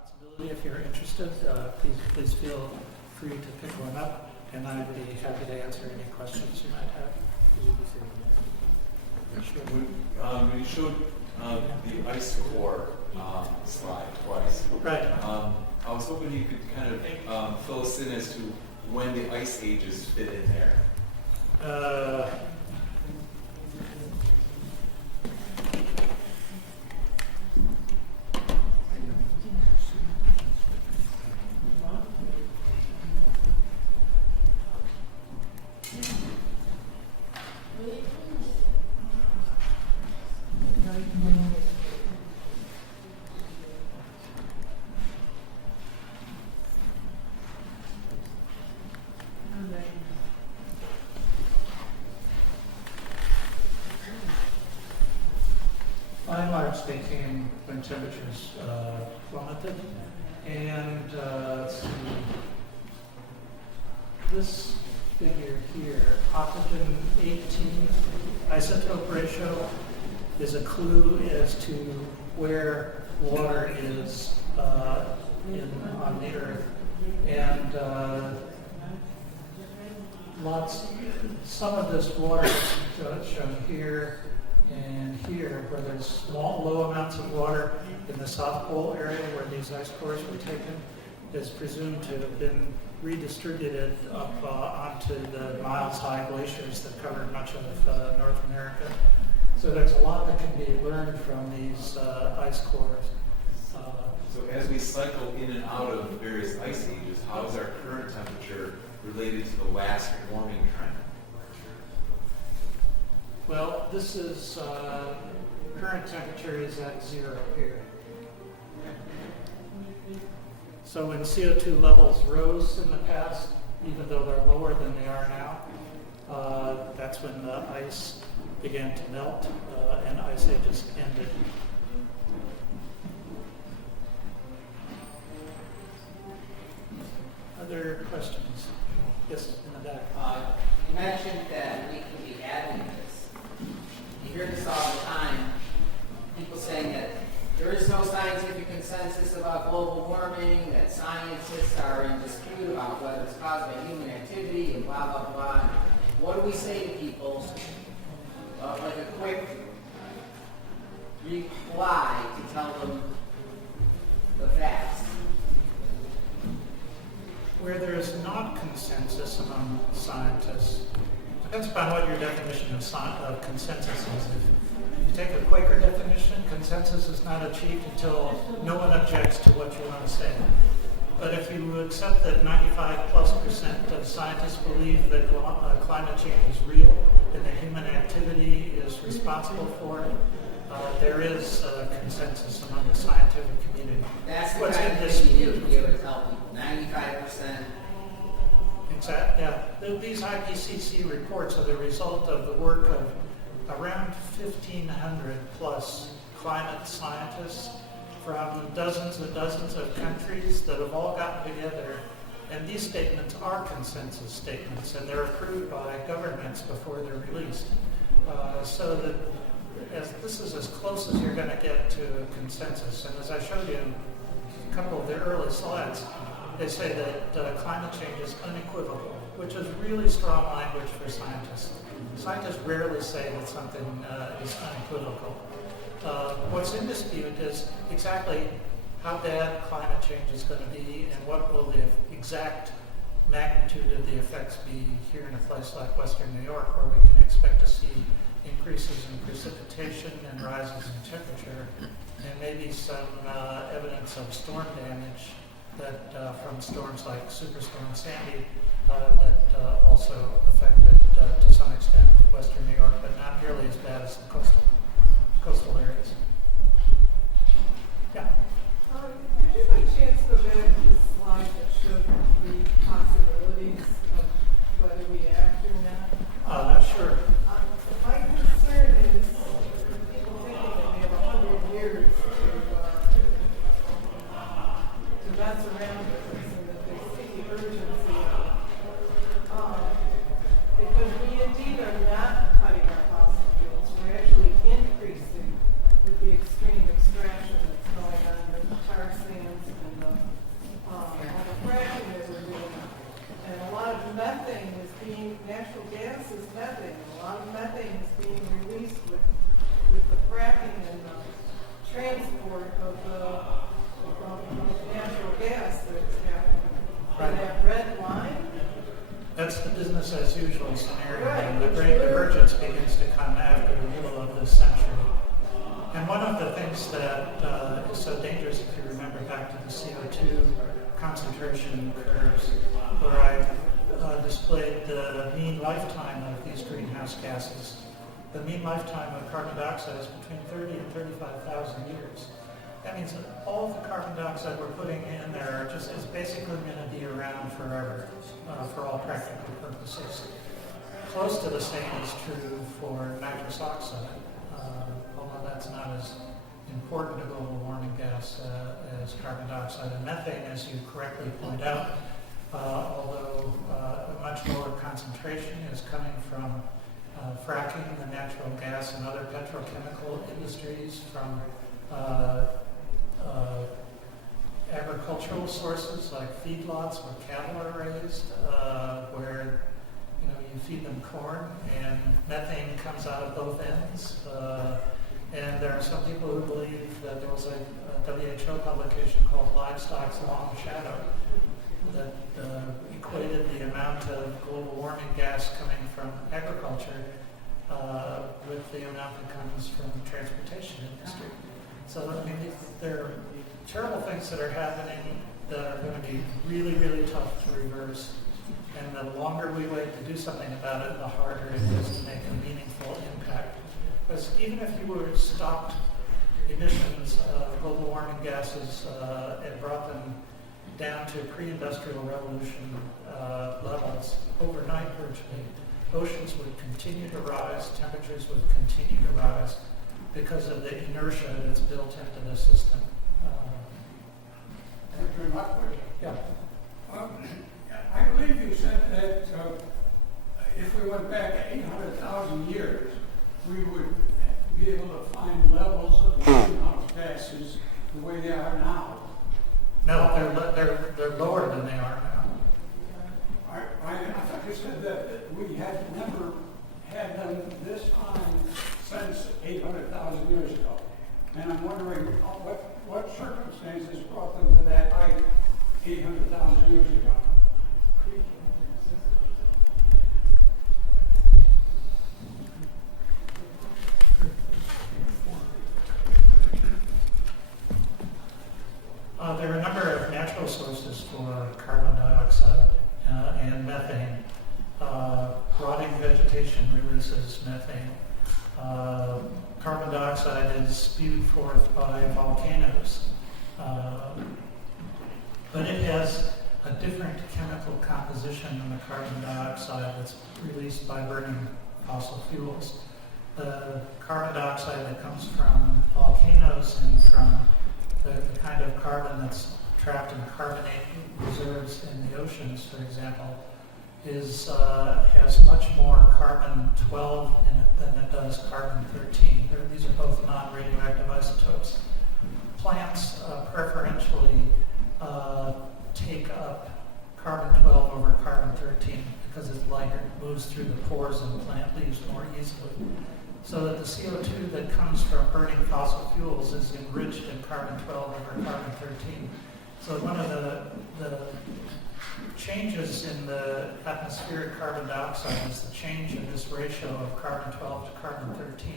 responsibility. If you're interested, please feel free to pick one up, and I'd be happy to answer any questions you might have. Sure. You showed the ice core slide twice. Right. I was hoping you could kind of fill us in as to when the ice ages fit in there. By and large, they came when temperatures plummeted, and let's see. This figure here, oxygen 18 isotope ratio, is a clue as to where water is on the Earth, and some of this water is shown here and here, where there's low amounts of water in the South Pole area where these ice cores were taken, is presumed to have been redistributed up onto the miles-high glaciers that covered much of North America. So there's a lot that can be learned from these ice cores. So as we cycle in and out of various ice ages, how is our current temperature related to the last warming trend? Well, this is current temperature is at 0 here. So when CO2 levels rose in the past, even though they're lower than they are now, that's when the ice began to melt and ice ages ended. Other questions? Yes, in the back. You mentioned that we could be adding this. You hear this all the time. People saying that there is no scientific consensus about global warming, that scientists are in dispute about whether it's caused by human activity, and blah, blah, blah. What do we say to people? Like a quick reply to tell them the facts. Where there is not consensus among scientists, depends upon what your definition of consensus is. If you take a Quaker definition, consensus is not achieved until no one objects to what you want to say. But if you accept that 95+% of scientists believe that climate change is real and that human activity is responsible for it, there is consensus among the scientific community. That's the What's kind in of thing you need dispute? to be able to tell people. 95%. Exactly. Yeah. These IPCC reports are the result of the work of around 1,500 plus climate scientists from dozens and dozens of countries that have all gotten together. And these statements are consensus statements, and they're approved by governments before they're released. So that this is as close as you're going to get to a consensus. And as I showed you in a couple of the early slides, they say that climate change is unequivocal, which is really strong language for scientists. Scientists rarely say that something is unequivocal. What's in dispute is exactly how bad climate change is going to be and what will the exact magnitude of the effects be here in a place like Western New York, where we can expect to see increases in precipitation and rises in temperature, and maybe some evidence of storm damage that from storms like Superstorm Sandy that also affected to some extent Western New York, but not nearly as bad as the coastal areas. Yeah. Could you by chance go back to the slide that showed the three possibilities of whether we act or not? Sure. My concern is people thinking that they have 100 years to mess around with this and that they see the urgency of it. Because we indeed are not cutting our fossil fuels. We're actually increasing with the extreme extraction that's going on with tar sands and natural gas is methane. A lot of methane is being released with the fracking and transport of natural gas that's happening. And that red line, That's the business as usual scenario, Right, and the which great we're- divergence begins to come after the middle of this century. And one of the things that is so dangerous, if you remember back to the CO2 concentration curves, where I displayed the mean lifetime of these greenhouse gases. The mean lifetime of carbon dioxide is between 30 and 35,000 years. That means that all of the carbon dioxide we're putting in there is basically going to be around forever, for all practical purposes. Close to the same is true for nitrous oxide, although that's not as important to global warming gas as carbon dioxide. And methane, as you correctly point out, although a much lower concentration, is coming from fracking, the natural gas and other petrochemical industries, from agricultural sources like feedlots where cattle are raised, where you feed them corn, and methane comes out of both ends. And there are some people who believe that there was a WHO publication called Livestock's Long Shadow that equated the amount of global warming gas coming from agriculture with the amount that comes from the transportation industry. So, I mean, there are terrible things that are happening that are going to be really, really tough to reverse. And the longer we wait to do something about it, the harder it is to make a meaningful impact. Because even if you were stopped emissions of global warming gases and brought them down to pre-industrial revolution levels overnight virtually, oceans would continue to rise, temperatures would continue to rise because of the inertia that's built into the system. Dr. Lockwood, Yeah. I believe you said that if we went back 800,000 years, we would be able to find levels of greenhouse gases the way they are now. No, they're lower than they are now. I thought you said that we had never had them this high since 800,000 years ago. And I'm wondering what circumstances brought them to that height 800,000 years ago. There are a number of natural sources for carbon dioxide and methane. Rotting vegetation releases methane. Carbon dioxide is spewed forth by volcanoes. But it has a different chemical composition than the carbon dioxide that's released by burning fossil fuels. The carbon dioxide that comes from volcanoes and from the kind of carbon that's trapped in carbonate reserves in the oceans, for example, has much more carbon-12 in it than it does carbon-13. These are both non-radioactive isotopes. Plants preferentially take up carbon-12 over carbon-13 because it's lighter, it moves through the pores of the plant leaves more easily. So that the CO2 that comes from burning fossil fuels is enriched in carbon-12 over carbon-13. So one of the changes in the atmospheric carbon dioxide is the change in this ratio of carbon-12 to carbon-13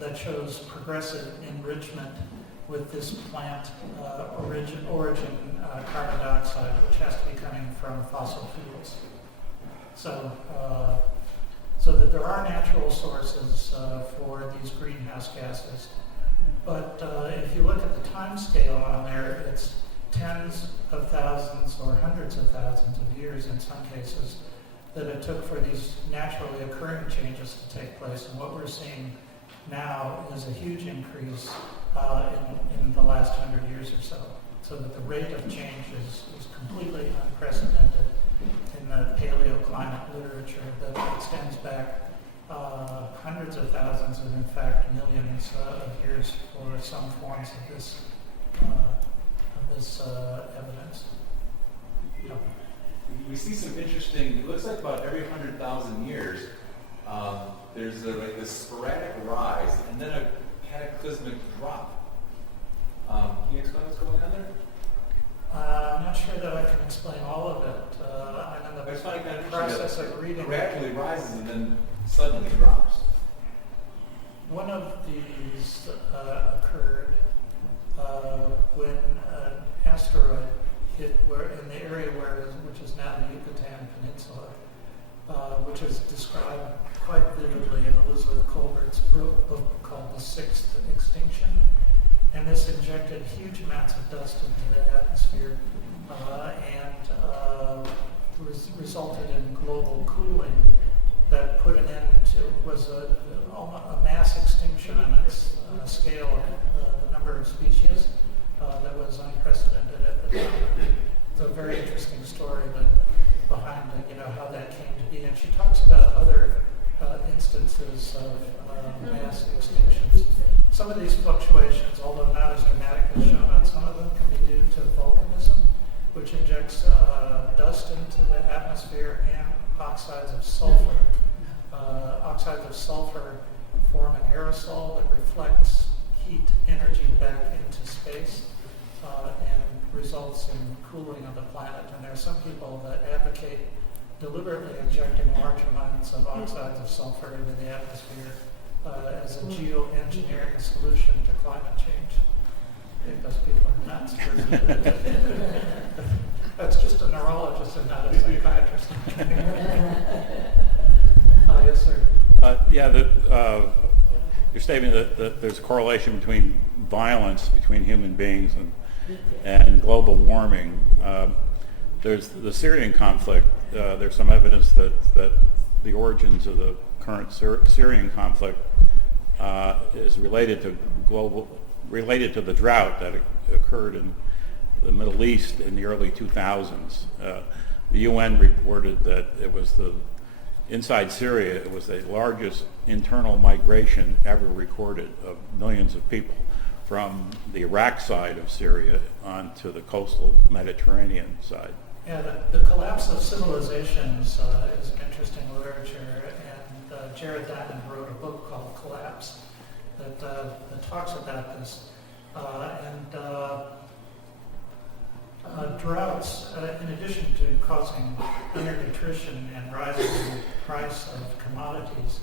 that shows progressive enrichment with this plant origin carbon dioxide, which has to be coming from fossil fuels. So that there are natural sources for these greenhouse gases. But if you look at the time scale on there, it's tens of thousands or hundreds of thousands of years in some cases that it took for these naturally occurring changes to take place. And what we're seeing now is a huge increase in the last 100 years or so. So that the rate of change is completely unprecedented in the paleoclimate literature that extends back hundreds of thousands and in fact millions of years for some forms of this evidence. Yeah. we see some interesting, it looks like about every 100,000 years, there's like this sporadic rise and then a cataclysmic drop. Can you explain what's going on there? I'm not sure that I can explain all of it. I'm in the process of reading it. Gradually rises and then suddenly drops. One of these occurred when an asteroid hit in the area which is now the Yucatan Peninsula, which is described quite vividly in Elizabeth Colbert's book called The Sixth Extinction. And this injected huge amounts of dust into the atmosphere and resulted in global cooling that put an end to, was a mass extinction on a scale of the number of species that was unprecedented at the time. It's a very interesting story behind how that came to be. And she talks about other instances of mass extinctions. Some of these fluctuations, although not as dramatic as shown on some of them, can be due to volcanism, which injects dust into the atmosphere and oxides of sulfur. Oxides of sulfur form an aerosol that reflects heat energy back into space and results in cooling of the planet. And there are some people that advocate deliberately injecting large amounts of oxides of sulfur into the atmosphere as a geoengineering solution to climate change. I think those people are nuts. That's just a neurologist and not a psychiatrist. Yes, sir. Your statement that there's a correlation between violence between human beings and global warming. There's the Syrian conflict. There's some evidence that the origins of the current Syrian conflict is related to the drought that occurred in the Middle East in the early 2000s. The UN reported that inside Syria, it was the largest internal migration ever recorded of millions of people from the Iraq side of Syria onto the coastal Mediterranean side. Yeah, the collapse of civilizations is an interesting literature, and Jared Diamond wrote a book called Collapse that talks about this. Droughts, in addition to causing undernutrition and rising the price of commodities,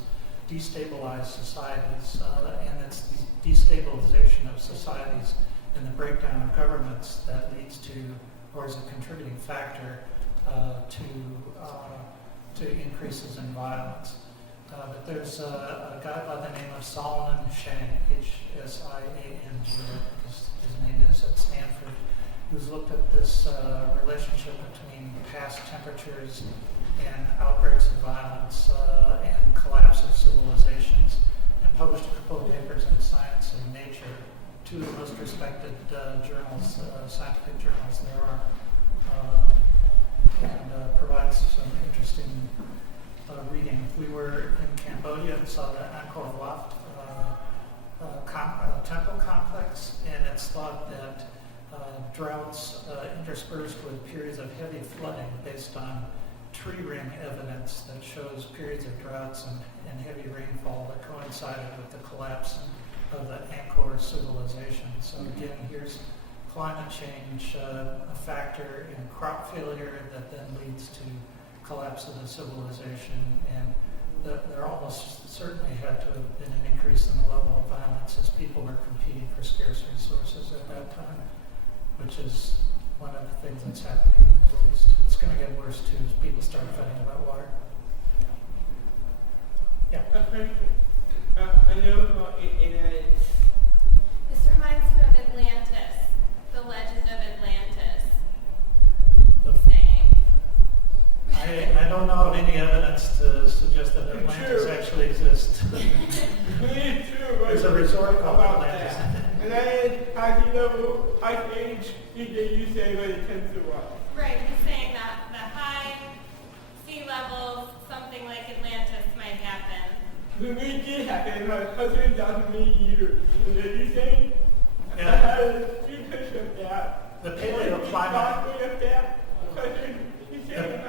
destabilize societies, and it's the destabilization of societies and the breakdown of governments that leads to, or is a contributing factor to increases in violence. But there's a guy by the name of Solomon Shang, H-S-I-A-N-G, his name is at Stanford, who's looked at this relationship between past temperatures and outbreaks of violence and collapse of civilizations, and published a couple of papers in Science and Nature, two of the most respected journals, scientific journals there are, and provides some interesting reading. We were in Cambodia and saw the Angkor Wat temple complex, and it's thought that droughts interspersed with periods of heavy flooding based on tree ring evidence that shows periods of droughts and heavy rainfall that coincided with the collapse of the Angkor civilization. So again, here's climate change, a factor in crop failure that then leads to collapse of the civilization, and there almost certainly had to have been an increase in the level of violence as people were competing for scarce resources at that time, which is one of the things that's happening in the Middle East. It's going to get worse too as people start fighting about water. Yeah. A question. I know This reminds me of Atlantis, the legend of Atlantis. Saying. I don't know of any evidence to suggest that Atlantis actually exists. really true. There's a resort called about Atlantis. that. And then, how do you know ice age did you say when it comes to what? Right, he's saying that the high sea levels, something like Atlantis might happen. When it did happen, about 100,000 years. Is that you saying? Yeah. I had a few pictures of that. The paleoclimate. Of that? You saying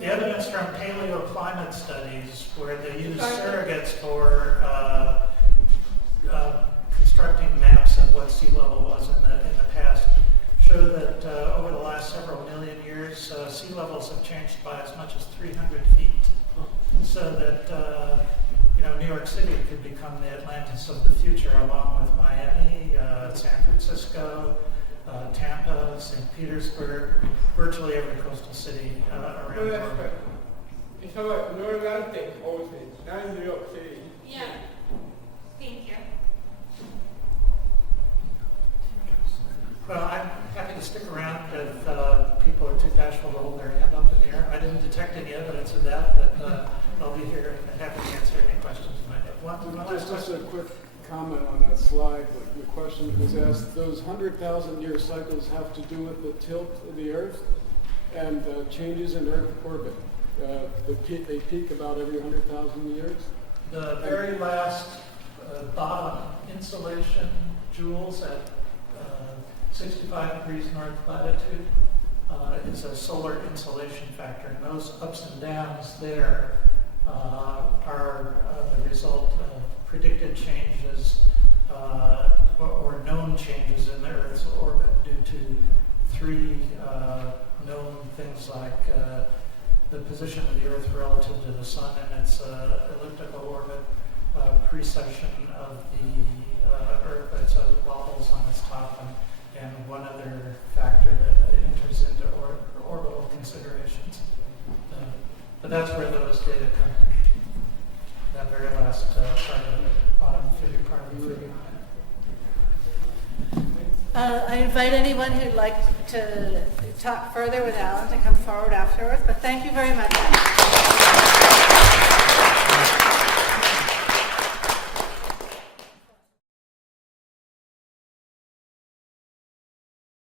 The evidence from paleoclimate studies, where they use surrogates for constructing maps of what sea level was in the past, show that over the last several million years, sea levels have changed by as much as 300 feet. So that New York City could become the Atlantis of the future, along with Miami, San Francisco, Tampa, St. Petersburg, virtually every coastal city around the world. It's about New Atlantic Ocean, not New York City. Yeah. Thank you. Well, I'm happy to stick around if people are too bashful to hold their hand up in the air. I didn't detect any evidence of that, but I'll be here and happy to answer any questions you might have. One last Just a question. quick comment on that slide. The question that was asked, those 100,000-year cycles have to do with the tilt of the Earth and changes in Earth orbit. They peak about every 100,000 years. The very last bottom insolation joules at 65 degrees north latitude is a solar insolation factor, and those ups and downs there are the result of predicted changes or known changes in the Earth's orbit due to three known things like the position of the Earth relative to the Sun and its elliptical orbit, precession of the Earth, its wobbles on its top, and one other factor that enters into orbital considerations. But that's where those data come in. That very last part of the bottom figure, part of the figure. I invite anyone who'd like to talk further with Alan to come forward afterwards, but thank you very much.